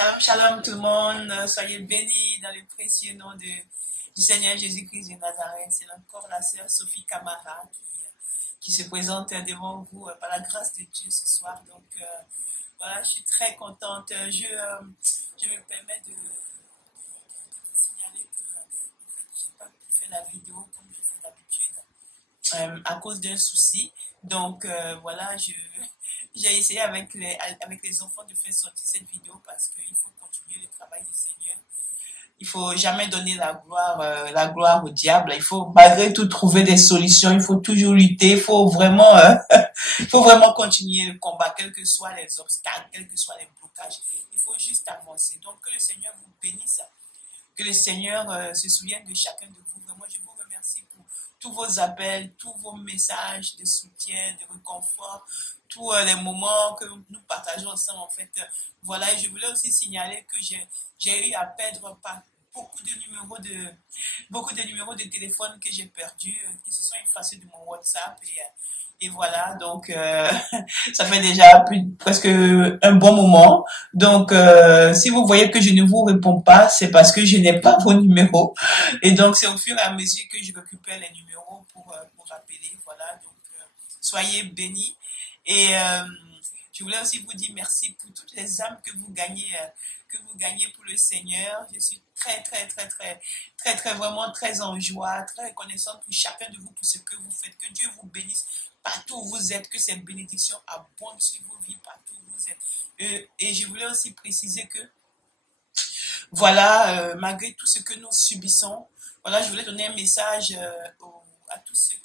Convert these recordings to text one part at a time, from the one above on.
Shalom, shalom tout le monde. Soyez bénis dans le précieux nom du Seigneur Jésus-Christ de Nazareth. C'est encore la sœur Sophie Camara qui se présente devant vous par la grâce de Dieu ce soir. Donc voilà, je suis très contente. Je me permets de vous signaler que en fait, j'ai pas pu faire la vidéo comme je fais d'habitude à cause d'un souci. Donc voilà, j'ai essayé avec les enfants de faire sortir cette vidéo parce qu'il faut continuer le travail du Seigneur. Il faut jamais donner la gloire au diable. Il faut malgré tout trouver des solutions. Il faut toujours lutter. Il faut vraiment continuer le combat, quels que soient les obstacles, quels que soient les blocages. Il faut juste avancer. Donc que le Seigneur vous bénisse, que le Seigneur se souvienne de chacun de vous. Vraiment, je vous remercie pour tous vos appels, tous vos messages de soutien, de réconfort, tous les moments que nous partageons ensemble. En fait, voilà, et je voulais aussi signaler que j'ai eu à perdre pas beaucoup de numéros de téléphone que j'ai perdus, qui se sont effacés de mon WhatsApp et voilà, donc ça fait déjà presque un bon moment. Donc, si vous voyez que je ne vous réponds pas, c'est parce que je n'ai pas vos numéros. Et donc, c'est au fur et à mesure que je récupère les numéros pour rappeler. Voilà, donc soyez bénis. Et je voulais aussi vous dire merci pour toutes les âmes que vous gagnez pour le Seigneur. Je suis très, vraiment très en joie, très reconnaissante pour chacun de vous, pour ce que vous faites. Que Dieu vous bénisse partout où vous êtes, que cette bénédiction abonde sur vos vies partout où vous êtes. Et je voulais aussi préciser que, voilà, malgré tout ce que nous subissons, voilà, je voulais donner un message à tous ceux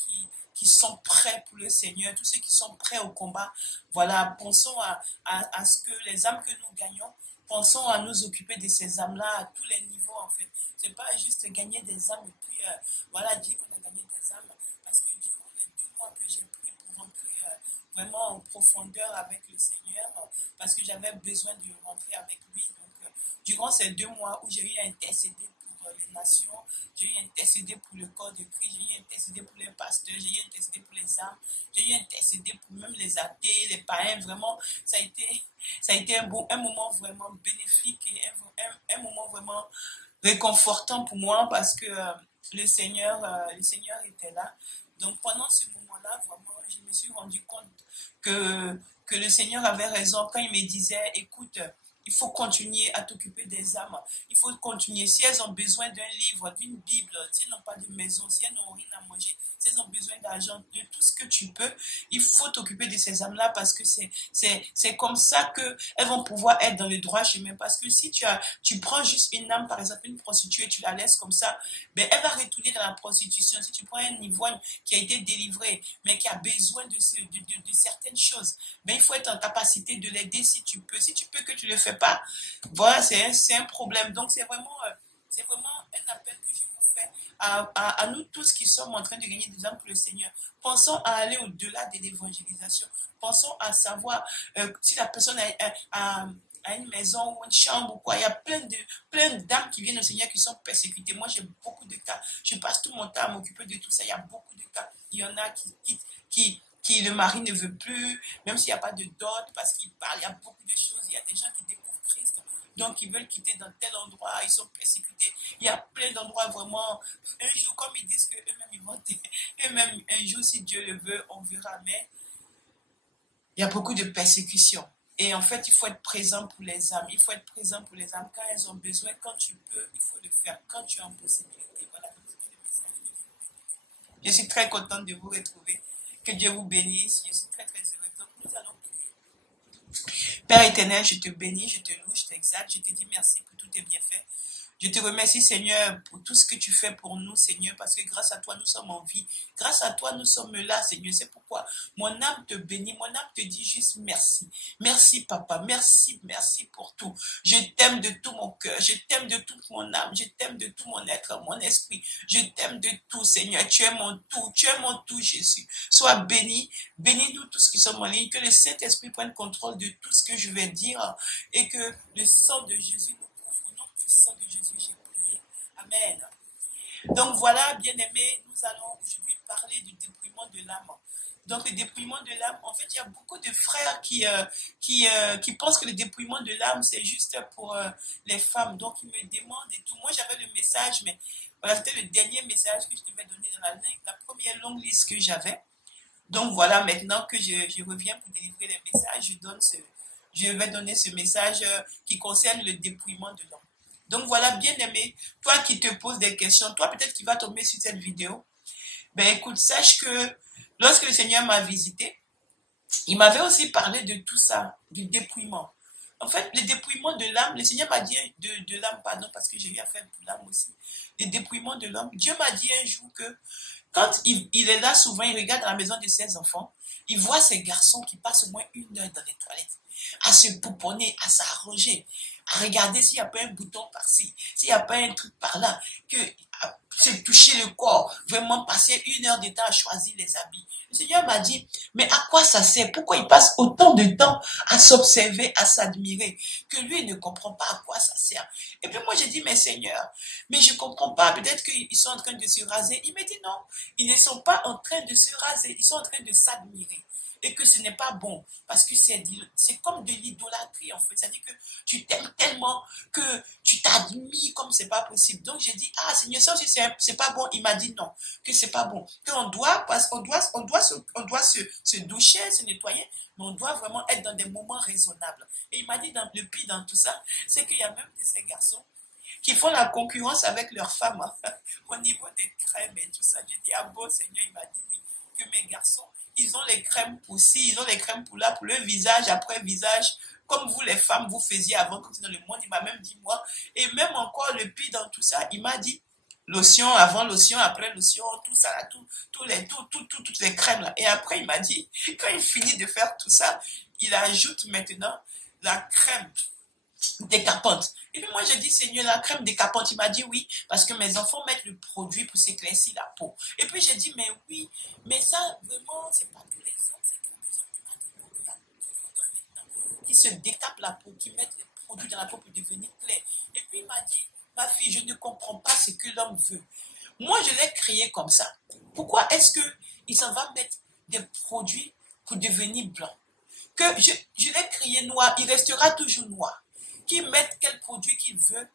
qui sont prêts pour le Seigneur, tous ceux qui sont prêts au combat. Voilà, pensons à ce que les âmes que nous gagnons, pensons à nous occuper de ces âmes-là à tous les niveaux, en fait. C'est pas juste gagner des âmes et puis, voilà, dire qu'on a gagné des âmes, parce que durant les 2 mois que j'ai pris pour rentrer vraiment en profondeur avec le Seigneur, parce que j'avais besoin de rentrer avec lui. Donc, durant ces 2 mois où j'ai eu à intercéder pour les nations, j'ai eu à intercéder pour le corps de Christ, j'ai eu à intercéder pour les pasteurs, j'ai eu à intercéder pour les âmes, j'ai eu à intercéder pour même les athées, les païens. Vraiment, ça a été un moment vraiment bénéfique et un moment vraiment réconfortant pour moi parce que le Seigneur était là. Donc pendant ce moment-là, vraiment, je me suis rendu compte que le Seigneur avait raison quand il me disait, écoute, il faut continuer à t'occuper des âmes. Il faut continuer. Si elles ont besoin d'un livre, d'une Bible, si elles n'ont pas de maison, si elles n'ont rien à manger, si elles ont besoin d'argent, de tout ce que tu peux, il faut t'occuper de ces âmes-là parce que c'est comme ça qu'elles vont pouvoir être dans le droit chemin. Parce que si tu prends juste une âme, par exemple une prostituée, tu la laisses comme ça, ben, elle va retourner dans la prostitution. Si tu prends un ivrogne qui a été délivré, mais qui a besoin de certaines choses, ben, il faut être en capacité de l'aider si tu peux. Si tu peux que tu ne le fais pas, voilà, c'est un problème. Donc, c'est vraiment un appel que je vous fais à nous tous qui sommes en train de gagner des âmes pour le Seigneur. Pensons à aller au-delà de l'évangélisation. Pensons à savoir si la personne a une maison ou une chambre ou quoi. Il y a plein d'âmes qui viennent au Seigneur qui sont persécutées. Moi, j'ai beaucoup de cas. Je passe tout mon temps à m'occuper de tout ça. Il y a beaucoup de cas. Il y en a qui le mari ne veut plus, même s'il n'y a pas de dot, parce qu'il parle, il y a beaucoup de choses. Il y a des gens qui découvrent Christ. Donc, ils veulent quitter dans tel endroit, ils sont persécutés. Il y a plein d'endroits vraiment. Un jour, comme ils disent qu'eux-mêmes, ils vont. Eux-mêmes, un jour, si Dieu le veut, on verra. Mais il y a beaucoup de persécutions. Et en fait, il faut être présent pour les âmes. Il faut être présent pour les âmes quand elles ont besoin. Quand tu peux, il faut le faire. Quand tu as une possibilité. Voilà. Je suis très contente de vous retrouver. Que Dieu vous bénisse. Je suis très heureuse. Donc, nous allons prier. Père éternel, je te bénis, je te loue, je t'exalte, je te dis merci pour tous tes bienfaits. Je te remercie, Seigneur, pour tout ce que tu fais pour nous, Seigneur, parce que grâce à toi, nous sommes en vie. Grâce à toi, nous sommes là, Seigneur. C'est pourquoi mon âme te bénit, mon âme te dit juste merci. Merci, Papa. Merci pour tout. Je t'aime de tout mon cœur. Je t'aime de toute mon âme. Je t'aime de tout mon être, mon esprit. Je t'aime de tout, Seigneur. Tu es mon tout. Tu es mon tout, Jésus. Sois béni. Bénis-nous tous qui sommes en ligne. Que le Saint-Esprit prenne contrôle de tout ce que je vais dire et que le sang de Jésus nous couvre. Au nom puissant de Jésus, j'ai prié. Amen. Donc voilà, bien-aimés, nous allons aujourd'hui parler du dépouillement de l'âme. Donc, le dépouillement de l'âme, en fait, il y a beaucoup de frères qui pensent que le dépouillement de l'âme, c'est juste pour les femmes. Donc, ils me demandent et tout. Moi, j'avais le message, mais voilà, c'était le dernier message que je devais donner dans la première longue liste que j'avais. Donc, voilà, maintenant que je reviens pour délivrer les messages, je vais donner ce message qui concerne le dépouillement de l'homme. Donc, voilà, bien aimé, toi qui te poses des questions, toi peut-être qui vas tomber sur cette vidéo, ben écoute, sache que lorsque le Seigneur m'a visité, il m'avait aussi parlé de tout ça, du dépouillement. En fait, le dépouillement de l'âme, le Seigneur m'a dit de l'âme, pardon, parce que j'ai eu affaire pour l'âme aussi. Le dépouillement de l'homme, Dieu m'a dit un jour que quand il est là souvent, il regarde dans la maison de ses enfants, il voit ces garçons qui passent au moins 1 heure dans les toilettes, à se pouponner, à s'arranger, à regarder s'il n'y a pas un bouton par-ci, s'il n'y a pas un truc par-là, que se toucher le corps, vraiment passer 1 heure de temps à choisir les habits. Le Seigneur m'a dit, mais à quoi ça sert? Pourquoi il passe autant de temps à s'observer, à s'admirer, que lui il ne comprend pas à quoi ça sert? Et puis moi j'ai dit, mais Seigneur, mais je ne comprends pas, peut-être qu'ils sont en train de se raser. Il me dit non, ils ne sont pas en train de se raser, ils sont en train de s'admirer. Et que ce n'est pas bon, parce que c'est comme de l'idolâtrie en fait. C'est-à-dire que tu t'aimes tellement que tu t'admires comme c'est pas possible. Donc j'ai dit, ah Seigneur, ça aussi c'est pas bon. Il m'a dit non, que c'est pas bon. Qu'on doit, parce qu'on doit se doucher, se nettoyer, mais on doit vraiment être dans des moments raisonnables. Et il m'a dit, le pire dans tout ça, c'est qu'il y a même de ces garçons qui font la concurrence avec leurs femmes au niveau des crèmes et tout ça. J'ai dit, ah bon Seigneur, il m'a dit oui, que mes garçons, ils ont les crèmes aussi, ils ont les crèmes pour là, pour le visage, après visage, comme vous les femmes, vous faisiez avant quand vous étiez dans le monde. Il m'a même dit moi, et même encore le pire dans tout ça, il m'a dit, lotion avant lotion, après lotion, tout ça, là, toutes les crèmes là. Et après, il m'a dit, quand il finit de faire tout ça, il ajoute maintenant la crème décapante. Et puis moi, j'ai dit, Seigneur, la crème décapante. Il m'a dit oui, parce que mes enfants mettent le produit pour s'éclaircir la peau. Et puis j'ai dit, mais oui, mais ça, vraiment, c'est pas tous les hommes, c'est quelques hommes qui m'a dit, non, il y a qui se décapent la peau, qui mettent les produits dans la peau pour devenir clair. Et puis il m'a dit, ma fille, je ne comprends pas ce que l'homme veut. Moi, je l'ai créé comme ça. Pourquoi est-ce qu'il s'en va mettre des produits pour devenir blanc? Que je l'ai créé noir, il restera toujours noir. Qu'il mette quel produit qu'il veut,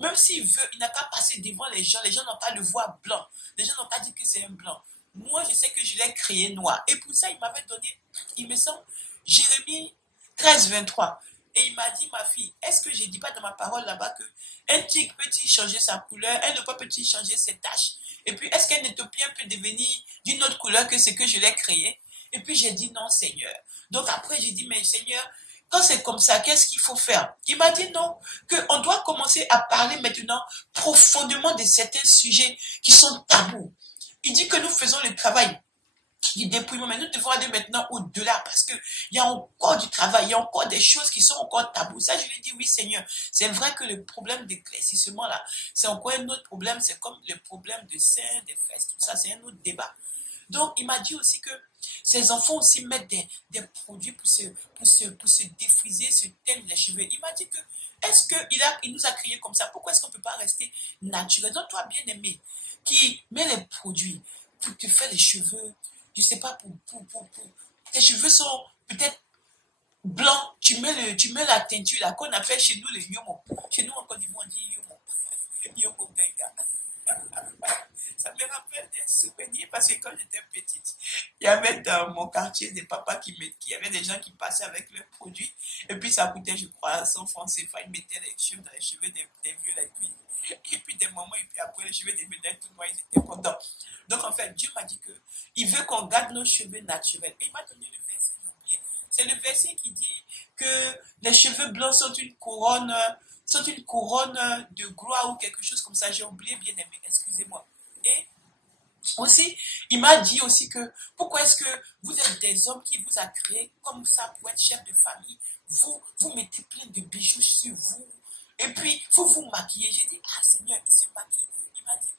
même s'il veut, il n'a qu'à passer devant les gens n'ont qu'à le voir blanc, les gens n'ont qu'à dire que c'est un blanc. Moi, je sais que je l'ai créé noir. Et pour ça, il m'avait donné, il me semble, Jérémie 13, 23. Et il m'a dit, ma fille, est-ce que je ne dis pas dans ma parole là-bas que un tigre peut-il changer sa couleur, un leopard peut-il changer ses taches? Et puis, est-ce qu'un Éthiopien peut devenir d'une autre couleur que ce que je l'ai créé? Et puis, j'ai dit non, Seigneur. Donc après, j'ai dit, mais Seigneur, quand c'est comme ça, qu'est-ce qu'il faut faire? Il m'a dit non, qu'on doit commencer à parler maintenant profondément de certains sujets qui sont tabous. Il dit que nous faisons le travail du dépouillement, mais nous devons aller maintenant au-delà parce qu'il y a encore du travail, il y a encore des choses qui sont encore tabous. Ça, je lui ai dit, oui Seigneur, c'est vrai que le problème d'éclaircissement là, c'est encore un autre problème, c'est comme le problème de sein, des fesses, tout ça, c'est un autre débat. Donc, il m'a dit aussi que ses enfants aussi mettent des produits pour se défriser, se teindre les cheveux. Il m'a dit que, est-ce qu'il nous a créés comme ça? Pourquoi est-ce qu'on ne peut pas rester naturel? Donc, toi, bien-aimé, qui met les produits pour te faire les cheveux, je ne sais pas, tes cheveux sont peut-être blancs, tu mets la teinture là, qu'on appelle chez nous le yomo. Chez nous, en Côte d'Ivoire, on dit yomo. Yomo benga. Ça me rappelle des souvenirs parce que quand j'étais petite, il y avait dans mon quartier des papas qui avaient des gens qui passaient avec leurs produits et puis ça coûtait, je crois, 100 francs CFA. Ils mettaient les cheveux dans les cheveux des vieux, et puis des moments, et puis après les cheveux devenaient tout noirs, ils étaient contents. Donc en fait, Dieu m'a dit qu'il veut qu'on garde nos cheveux naturels. Et il m'a donné le verset, j'ai oublié. C'est le verset qui dit que les cheveux blancs sont une couronne de gloire ou quelque chose comme ça. J'ai oublié, bien aimé, excusez-moi. Et aussi, il m'a dit aussi que pourquoi est-ce que vous êtes des hommes qui vous a créé comme ça pour être chef de famille, vous mettez plein de bijoux sur vous, et puis vous maquillez. J'ai dit, ah Seigneur, il se maquille. Il m'a dit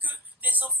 que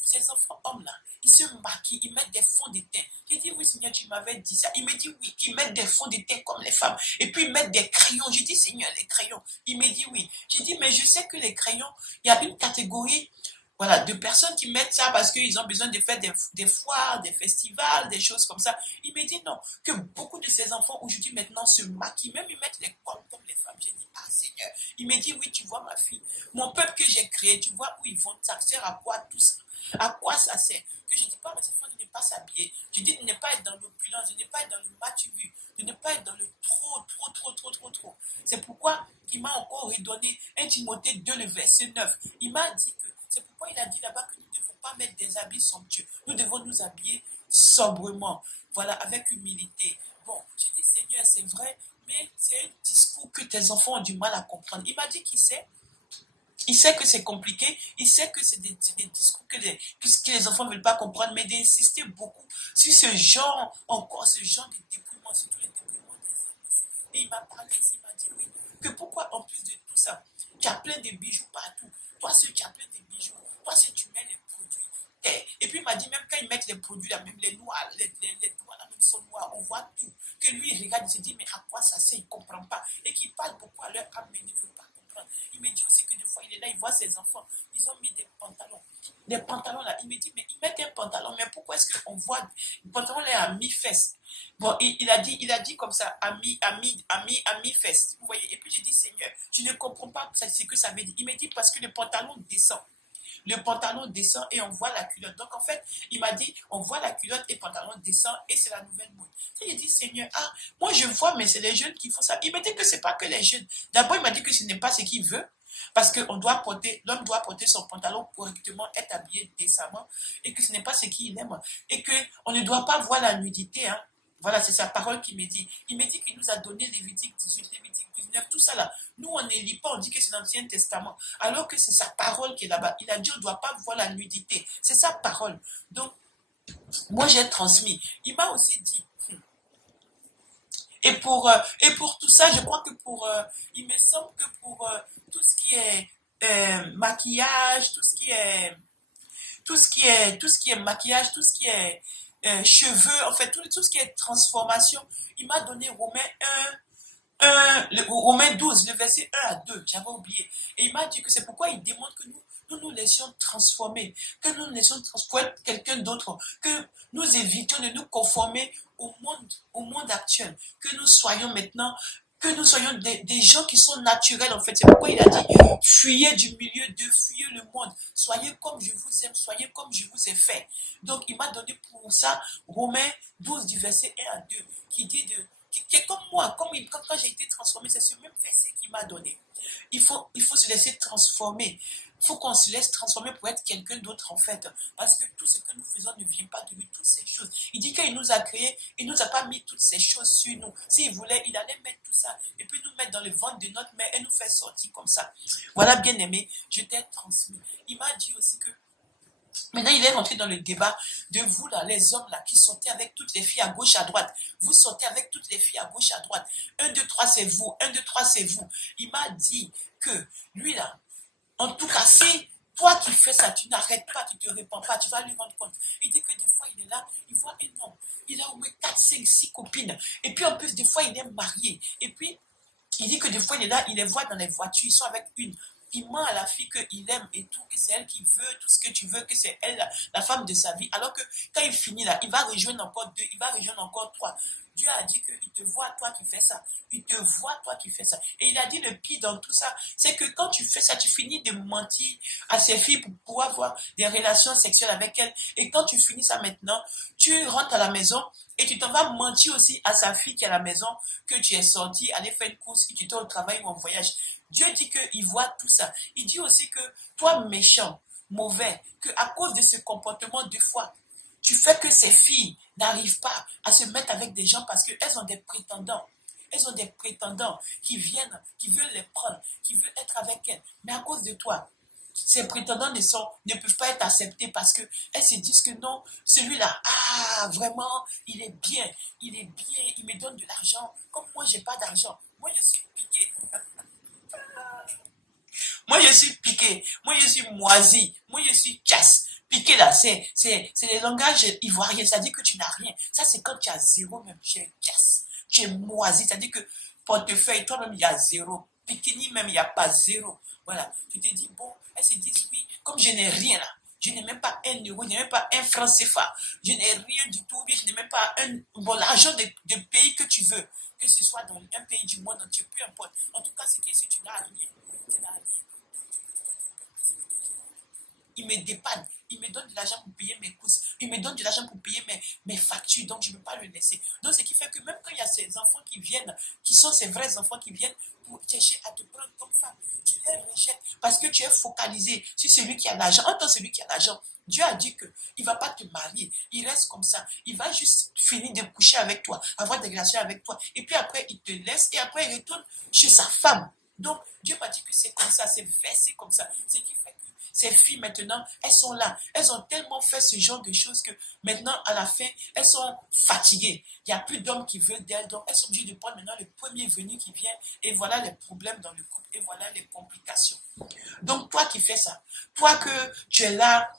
ces enfants hommes là, ils se maquillent, ils mettent des fonds de teint. J'ai dit, oui Seigneur, tu m'avais dit ça. Il me dit, oui, qu'ils mettent des fonds de teint comme les femmes, et puis ils mettent des crayons. J'ai dit, Seigneur, les crayons. Il me dit, oui. J'ai dit, mais je sais que les crayons, il y a une catégorie Voilà, de personnes qui mettent ça parce qu'ils ont besoin de faire des foires, des festivals, des choses comme ça. Il me dit non, que beaucoup de ces enfants aujourd'hui maintenant se maquillent, même ils mettent les cols comme les femmes. J'ai dit, ah Seigneur, il me dit, oui, tu vois ma fille, mon peuple que j'ai créé, tu vois où ils vont, ça sert à quoi tout ça? À quoi ça sert? Que je ne dis pas à mes enfants de ne pas s'habiller, je dis de ne pas être dans l'opulence, de ne pas être dans le matu-vu, de ne pas être dans le trop, trop, trop, trop, trop, trop. C'est pourquoi il m'a encore redonné 1 Timothée 2, le verset 9. Il m'a dit que c'est pourquoi il a dit là-bas que nous ne devons pas mettre des habits somptueux. Nous devons nous habiller sobrement, voilà, avec humilité. Bon, j'ai dit, Seigneur, c'est vrai, mais c'est un discours que tes enfants ont du mal à comprendre. Il m'a dit qu'il sait. Il sait que c'est compliqué, il sait que c'est des discours que les enfants ne veulent pas comprendre, mais d'insister beaucoup sur ce genre, encore ce genre de dépouillement, surtout les dépouillements des hommes. Et il m'a parlé ici, il m'a dit oui, que pourquoi en plus de tout ça, tu as plein de bijoux partout. Toi seul, tu as plein de bijoux. Toi seul, tu mets les produits. Et puis il m'a dit, même quand ils mettent les produits là, même les noirs, les doigts là, même sont noirs, on voit tout. Que lui, il regarde, il se dit, mais à quoi ça sert, il ne comprend pas. Et qu'il parle beaucoup à leur âme, mais il ne veut pas comprendre. Il me dit aussi que des fois, il est là, il voit ses enfants, ils ont mis des pantalons. Les pantalons là, il me dit, mais ils mettent un pantalon, mais pourquoi est-ce qu'on voit le pantalon là à mi-fesse? Bon, il a dit comme ça, à mi-fesse. Vous voyez, et puis je dis, Seigneur, tu ne comprends pas ce que ça veut dire. Il me dit, parce que le pantalon descend. Le pantalon descend et on voit la culotte. Donc en fait, il m'a dit, on voit la culotte et le pantalon descend et c'est la nouvelle mode. Et j'ai dit, Seigneur, ah, moi je vois, mais c'est les jeunes qui font ça. Il m'a dit que c'est pas que les jeunes. D'abord, il m'a dit que ce n'est pas ce qu'il veut. Parce que l'homme doit porter son pantalon correctement, être habillé décemment, et que ce n'est pas ce qu'il aime. Et qu'on ne doit pas voir la nudité, hein. Voilà, c'est sa parole qui me dit. Il me dit qu'il nous a donné Lévitique 18, Lévitique 19, tout ça là. Nous, on ne lit pas, on dit que c'est l'Ancien Testament. Alors que c'est sa parole qui est là-bas. Il a dit, on ne doit pas voir la nudité. C'est sa parole. Donc, moi, j'ai transmis. Il m'a aussi dit, et pour tout ça, je crois que il me semble que pour tout ce qui est maquillage, tout ce qui est maquillage, tout ce qui est cheveux, en fait, tout ce qui est transformation, il m'a donné Romains 12, le verset 1 à 2, j'avais oublié. Et il m'a dit que c'est pourquoi il demande que nous laissions transformer, que nous nous laissions transformer quelqu'un d'autre, que nous évitions de nous conformer au monde actuel, que nous soyons maintenant, que nous soyons des gens qui sont naturels en fait. C'est pourquoi il a dit, fuyez du milieu de, fuyez le monde, soyez comme je vous aime, soyez comme je vous ai fait. Donc il m'a donné pour ça Romains 12 du verset 1 à 2, qui dit qui est comme moi, quand j'ai été transformé, c'est ce même verset qu'il m'a donné. Il faut se laisser transformer. Il faut qu'on se laisse transformer pour être quelqu'un d'autre en fait. Parce que tout ce que nous faisons ne vient pas de lui, toutes ces choses. Il dit qu'il nous a créés, il ne nous a pas mis toutes ces choses sur nous. S'il voulait, il allait mettre tout ça et puis nous mettre dans le ventre de notre mère et nous faire sortir comme ça. Voilà, bien aimé, je t'ai transmis. Il m'a dit aussi que maintenant, il est rentré dans le débat de vous, là, les hommes, là, qui sortez avec toutes les filles à gauche, à droite. Vous sortez avec toutes les filles à gauche, à droite. 1, 2, 3, c'est vous. 1, 2, 3, c'est vous. Il m'a dit que, lui, là, en tout cas, si toi qui fais ça, tu n'arrêtes pas, tu ne te répands pas, tu vas lui rendre compte. Il dit que des fois, il est là, il voit un homme. Il a au moins 4, 5, 6 copines. Et puis, en plus, des fois, il est marié. Et puis, il dit que des fois, il est là, il les voit dans les voitures, ils sont avec une. Il ment à la fille qu'il aime et tout, que c'est elle qui veut tout ce que tu veux, que c'est elle la femme de sa vie. Alors que quand il finit là, il va rejoindre encore 2, il va rejoindre encore 3. Dieu a dit qu'il te voit, toi qui fais ça. Il te voit, toi qui fais ça. Et il a dit le pire dans tout ça, c'est que quand tu fais ça, tu finis de mentir à ces filles pour pouvoir avoir des relations sexuelles avec elles. Et quand tu finis ça maintenant, tu rentres à la maison et tu t'en vas mentir aussi à sa fille qui est à la maison, que tu es sorti, aller faire une course, que tu étais au travail ou en voyage. Dieu dit qu'il voit tout ça. Il dit aussi que toi, méchant, mauvais, que à cause de ce comportement, des fois, tu fais que ces filles n'arrivent pas à se mettre avec des gens parce qu'elles ont des prétendants. Elles ont des prétendants qui viennent, qui veulent les prendre, qui veulent être avec elles. Mais à cause de toi, ces prétendants ne peuvent pas être acceptés parce qu'elles se disent que non, celui-là, ah, vraiment, il est bien, il me donne de l'argent. Comme moi, j'ai pas d'argent. Moi, je suis piqué. Moi, je suis piqué. Moi, je suis moisi. Moi, je suis casse. Piqué, là, c'est les langages ivoiriens. Ça dit que tu n'as rien. Ça, c'est quand tu as zéro même. Tu es casse. Tu es moisi. Ça dit que portefeuille, toi-même, il y a zéro. péqueni même, il n'y a pas zéro. Voilà. Tu te dis, bon, elles se disent, oui, comme je n'ai rien là, je n'ai même pas 1 euro, je n'ai même pas 1 franc CFA, je n'ai rien du tout, je n'ai même pas l'argent de pays que tu veux, que ce soit dans un pays du monde entier, peu importe. En tout cas, c'est que si tu n'as rien, tu n'as rien. Il me dépanne, il me donne de l'argent pour payer mes courses, il me donne de l'argent pour payer mes factures, donc je ne peux pas le laisser. Donc, ce qui fait que même quand il y a ces enfants qui viennent, qui sont ces vrais enfants qui viennent pour chercher à te prendre comme femme, tu les rejettes parce que tu es focalisé sur celui qui a l'argent. En tant que celui qui a l'argent, Dieu a dit qu'il ne va pas te marier, il reste comme ça, il va juste finir de coucher avec toi, avoir des relations avec toi, et puis après il te laisse, et après il retourne chez sa femme. Donc, Dieu m'a dit que c'est comme ça, c'est versé comme ça, ce qui fait que ces filles, maintenant, elles sont là. Elles ont tellement fait ce genre de choses que maintenant, à la fin, elles sont fatiguées. Il n'y a plus d'hommes qui veulent d'elles. Donc, elles sont obligées de prendre maintenant le premier venu qui vient. Et voilà les problèmes dans le couple. Et voilà les complications. Donc, toi qui fais ça, toi que tu es là,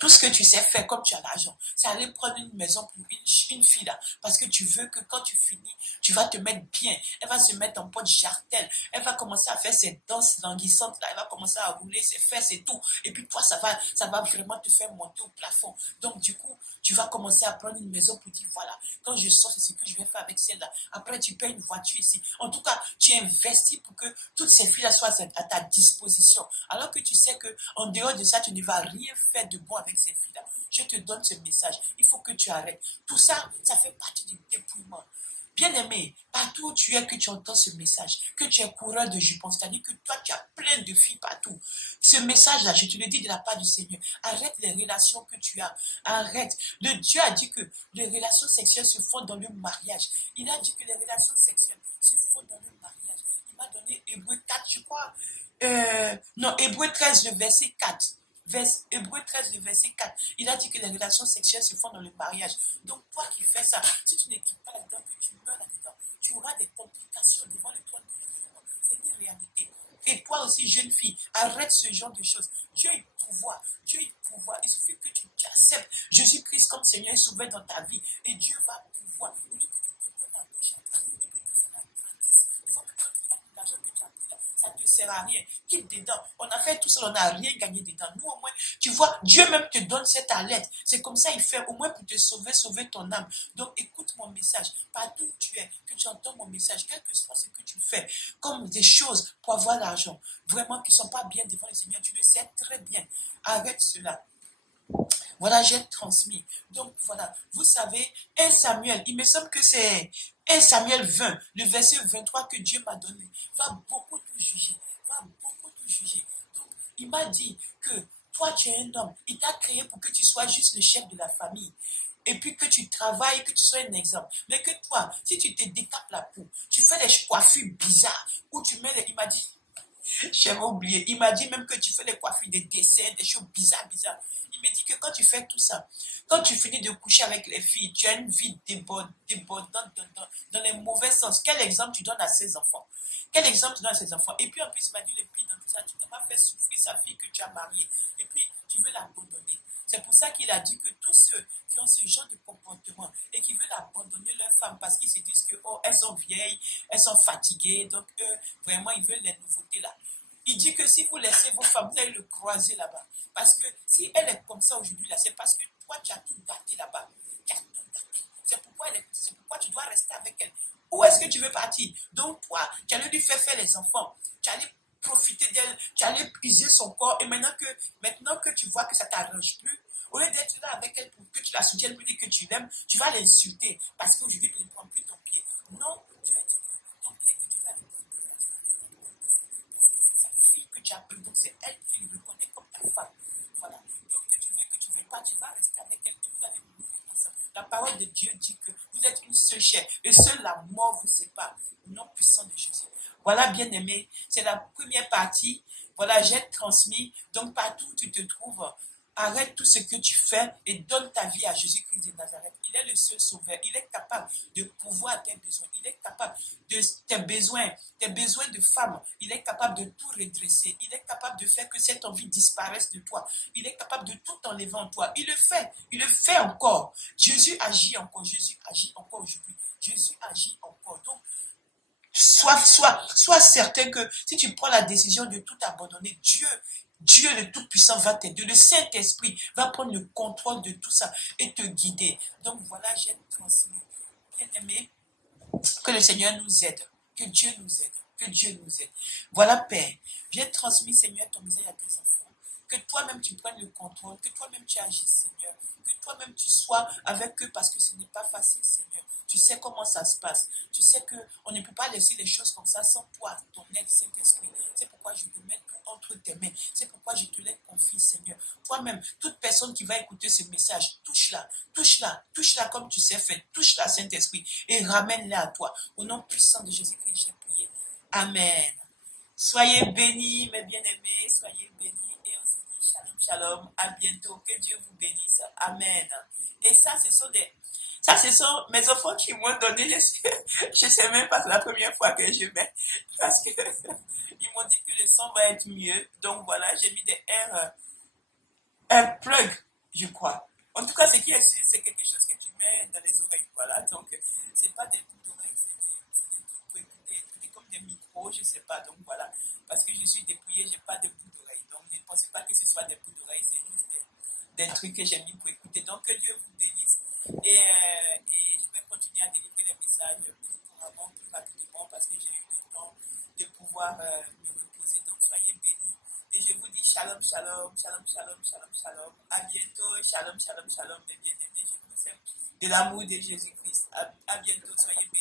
tout ce que tu sais faire comme tu as l'argent, c'est aller prendre une maison pour une fille là. Parce que tu veux que quand tu finis, tu vas te mettre bien. Elle va se mettre en pote jartel. Elle va commencer à faire ses danses languissantes là. Elle va commencer à rouler ses fesses et tout. Et puis toi, ça va vraiment te faire monter au plafond. Donc du coup, tu vas commencer à prendre une maison pour dire voilà, quand je sors, c'est ce que je vais faire avec celle-là. Après, tu payes une voiture ici. En tout cas, tu investis pour que toutes ces filles-là soient à ta disposition. Alors que tu sais que en dehors de ça, tu ne vas rien faire de bon avec ces filles-là. Je te donne ce message. Il faut que tu arrêtes. Tout ça, ça fait partie du dépouillement. Bien-aimé, partout où tu es, que tu entends ce message, que tu es coureur de jupons, c'est-à-dire que toi, tu as plein de filles partout. Ce message-là, je te le dis de la part du Seigneur. Arrête les relations que tu as. Arrête. Le Dieu a dit que les relations sexuelles se font dans le mariage. Il a dit que les relations sexuelles se font dans le mariage. Il m'a donné Hébreu 4, je crois. Non, Hébreu 13, le verset 4. Hébreu 13, le verset 4. Il a dit que les relations sexuelles se font dans le mariage. Donc, toi qui fais ça, si tu n'équipes pas là-dedans, que tu meurs là-dedans, tu auras des complications devant le trône de Dieu. C'est une réalité. Et toi aussi, jeune fille, arrête ce genre de choses. Dieu est pouvoir. Dieu est pouvoir. Il suffit que tu acceptes Jésus-Christ comme Seigneur et Sauveur dans ta vie. Et Dieu va pouvoir. Il dit que tu te donnes à gauche à droite. Et puis tout sera gratis. Des fois, même quand tu gagnes l'argent que tu as pris là, ça ne te sert à rien. Quitte dedans. On a fait tout ça, on n'a rien gagné dedans. Nous, au moins, tu vois, Dieu même te donne cette alerte. C'est comme ça il fait, au moins pour te sauver, sauver ton âme. Donc, écoute mon message. Partout où tu es, que tu entends mon message, quel que soit ce que tu fais, comme des choses pour avoir l'argent, vraiment qui ne sont pas bien devant le Seigneur, tu le sais très bien. Arrête cela. Voilà, j'ai transmis. Donc voilà, vous savez, 1 Samuel, il me semble que c'est 1 Samuel 20, le verset 23 que Dieu m'a donné, va beaucoup te juger, va beaucoup te juger. Donc, il m'a dit que toi, tu es un homme, il t'a créé pour que tu sois juste le chef de la famille. Et puis que tu travailles, que tu sois un exemple. Mais que toi, si tu te décapes la peau, tu fais des coiffures bizarres, ou tu mets les... Il m'a dit, j'avais oublié. Il m'a dit même que tu fais les coiffures, des dessins, des choses bizarres, bizarres. Il me dit que quand tu fais tout ça, quand tu finis de coucher avec les filles, tu as une vie débordante dans les mauvais sens. Quel exemple tu donnes à ces enfants? Quel exemple tu donnes à ces enfants? Et puis en plus, il m'a dit, les filles dans tout ça, tu t'as pas fait souffrir sa fille que tu as mariée. Et puis, tu veux l'abandonner. C'est pour ça qu'il a dit que tous ceux qui ont ce genre de comportement et qui veulent abandonner leur femme parce qu'ils se disent que, oh, elles sont vieilles, elles sont fatiguées, donc eux, vraiment, ils veulent les nouveautés là. Il dit que si vous laissez vos femmes, vous allez le croiser là-bas. Parce que si elle est comme ça aujourd'hui, là, c'est parce que toi, tu as tout gâté là-bas. Tu as tout gâté. C'est pourquoi tu dois rester avec elle. Où est-ce que tu veux partir? Donc, toi, tu allais lui faire les enfants. Tu allais profiter d'elle. Tu allais user son corps. Et maintenant que tu vois que ça ne t'arrange plus, au lieu d'être là avec elle pour que tu la soutiennes, pour dire que tu l'aimes, tu vas l'insulter. Parce qu'aujourd'hui, tu ne prends plus ton pied. Non, tu vas dire que ton pied que tu vas lui prendre, c'est sa fille que tu as pris. Donc, c'est elle qui le reconnaît comme ta femme. Voilà. Donc, que tu ne veux pas, tu vas rester avec elle et vous allez mourir ensemble. La parole de Dieu dit que vous êtes une seule chair et seule la mort vous sépare. Au nom puissant de Jésus. Voilà, bien-aimé, c'est la première partie. Voilà, j'ai transmis. Donc, partout où tu te trouves, arrête tout ce que tu fais et donne ta vie à Jésus-Christ de Nazareth. Il est le seul sauveur. Il est capable de pouvoir tes besoins. Il est capable de tes besoins de femme. Il est capable de tout redresser. Il est capable de faire que cette envie disparaisse de toi. Il est capable de tout enlever en toi. Il le fait. Il le fait encore. Jésus agit encore. Jésus agit encore aujourd'hui. Jésus agit encore. Donc, Sois certain que si tu prends la décision de tout abandonner, Dieu le Tout-Puissant va t'aider. Le Saint-Esprit va prendre le contrôle de tout ça et te guider. Donc voilà, j'ai transmis. Bien aimé, que le Seigneur nous aide. Que Dieu nous aide. Que Dieu nous aide. Voilà, Père. J'ai transmis, Seigneur, ton message à tes enfants. Que toi-même tu prennes le contrôle. Que toi-même tu agisses, Seigneur. Que toi-même tu sois avec eux parce que ce n'est pas facile, Seigneur. Tu sais comment ça se passe. Tu sais qu'on ne peut pas laisser les choses comme ça sans toi, ton aide, Saint-Esprit. C'est pourquoi je remets tout entre tes mains. C'est pourquoi je te laisse confier, Seigneur. Toi-même, toute personne qui va écouter ce message, touche-la, touche-la, touche-la comme tu sais faire. Touche-la, Saint-Esprit, et ramène-la à toi. Au nom puissant de Jésus-Christ, j'ai prié. Amen. Soyez bénis, mes bien-aimés, soyez bénis. Et on se dit shalom, shalom. À bientôt. Que Dieu vous bénisse. Amen. Et ça, ce sont mes enfants qui m'ont donné, je sais même pas, c'est la première fois que je mets, parce que ils m'ont dit que le son va être mieux. Donc voilà, j'ai mis des AirPlug, je crois. En tout cas, ce qui est sûr, c'est quelque chose que tu mets dans les oreilles. Voilà, donc c'est pas des bouts d'oreilles, c'est des trucs pour écouter, c'est comme des micros, je sais pas. Donc voilà, parce que je suis dépouillée, j'ai pas de bouts d'oreilles. Donc ne pensez pas que ce soit des bouts d'oreilles, c'est juste des trucs que j'ai mis pour écouter. Donc que Dieu vous bénisse. Et je vais continuer à délivrer les messages plus couramment, plus rapidement, parce que j'ai eu le temps de pouvoir me reposer. Donc soyez bénis. Et je vous dis shalom, shalom, shalom, shalom, shalom, shalom. À bientôt. Shalom, shalom, shalom, mes bien-aimés. Je vous aime de l'amour de Jésus-Christ. À bientôt. Soyez bénis.